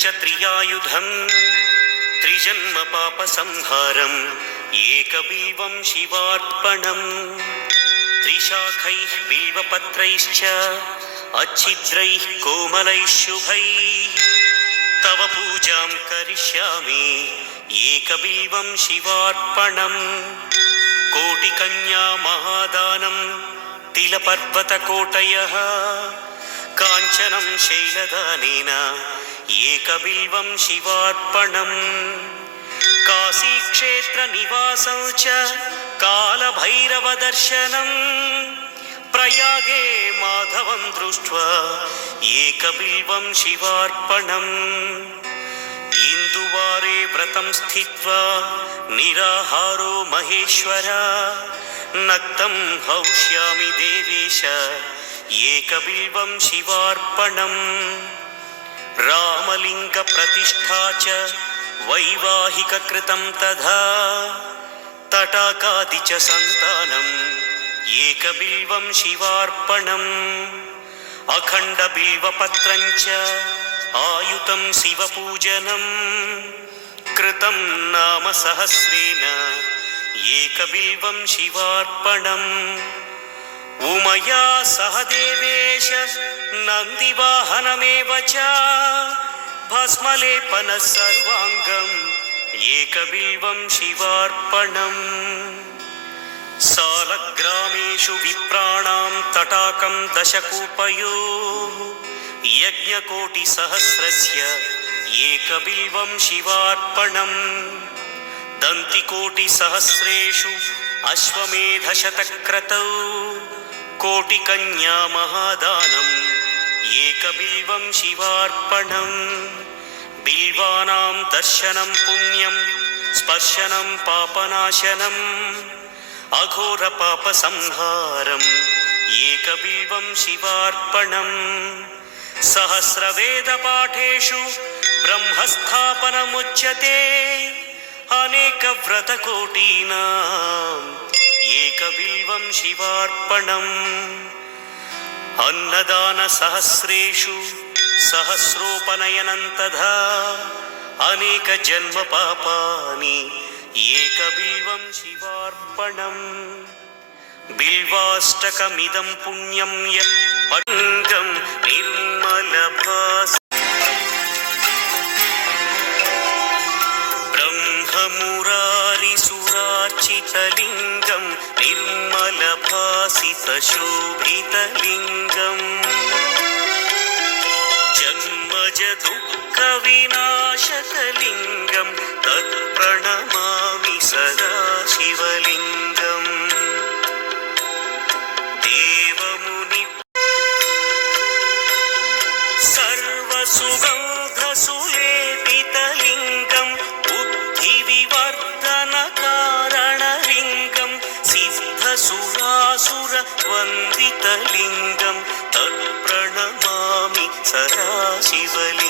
च त्रियायुधं त्रिजन्म पापसंहारम् एकबिल्वं शिवार्पणम् त्रिशाखैः बिल्वपत्रैश्च अच्छिद्रैः कोमलैः शुभैः तव पूजां करिष्यामि एकबिल्वं शिवार्पणम् कोटिकन्या महादानं तिलपर्वतकोटयः काञ्चनं शैलदानेन एकबिल्वं शिवार्पणम् काशीक्षेत्रनिवासं च कालभैरवदर्शनम् प्रयागे माधवं दृष्ट्वा एकबिल्वं शिवार्पणम् इन्दुवारे व्रतं स्थित्वा निराहारो महेश्वर नक्तं हौष्यामि देवेश एकबिल्वं शिवार्पणम् रामलिङ्गप्रतिष्ठा च वैवाहिककृतं तथा तटाकादि च सन्तानम् एकबिल्वं शिवार्पणम् अखण्डबिल्वपत्रं च आयुतं शिवपूजनं कृतं नाम सहस्रेण एकबिल्वं शिवार्पणम् उमया सह देवेश नन्दिवाहनमेव च भस्मलेपनः सर्वाङ्गम् एकबिल्वं शिवार्पणम् सालग्रामेषु विप्राणां तटाकं दशकूपयोः यज्ञकोटिसहस्रस्य एकबिल्वं शिवार्पणम् दन्तिकोटिसहस्रेषु अश्वमेधशतक्रतौ कोटिकन्या महादानम् एकबिल्वं शिवार्पणम् बिल्वानां दर्शनं पुण्यं स्पर्शनं पापनाशनम् अघोरपापसंहारम् एकबिल्वं शिवार्पणम् सहस्रवेदपाठेषु ब्रह्मस्थापनमुच्यते अनेकव्रतकोटीनाम् एकबिल्वं शिवार्पणम् अन्नदानसहस्रेषु सहस्रोपनयनं तथा अनेकजन्मपापानि एकबिल्वं शिवार्पणम् बिल्वाष्टकमिदं पुण्यं यत् पङ्गं निर्मलभासि ब्रह्ममुरारिसुरार्चितलिङ्गं निर्मलभासितशोभितलिङ्गम् जन्मजदुःखविनाशकलिङ्गं तत्प्रणमामि सदा शिवलिङ्गम् सर्वसुगन्धसुलेपितलिङ्गं बुद्धिविवर्धनकारणलिङ्गं सिद्धसुरासुरवन्दितलिङ्गं तत्प्रणमामि सदा शिवलिङ्गम्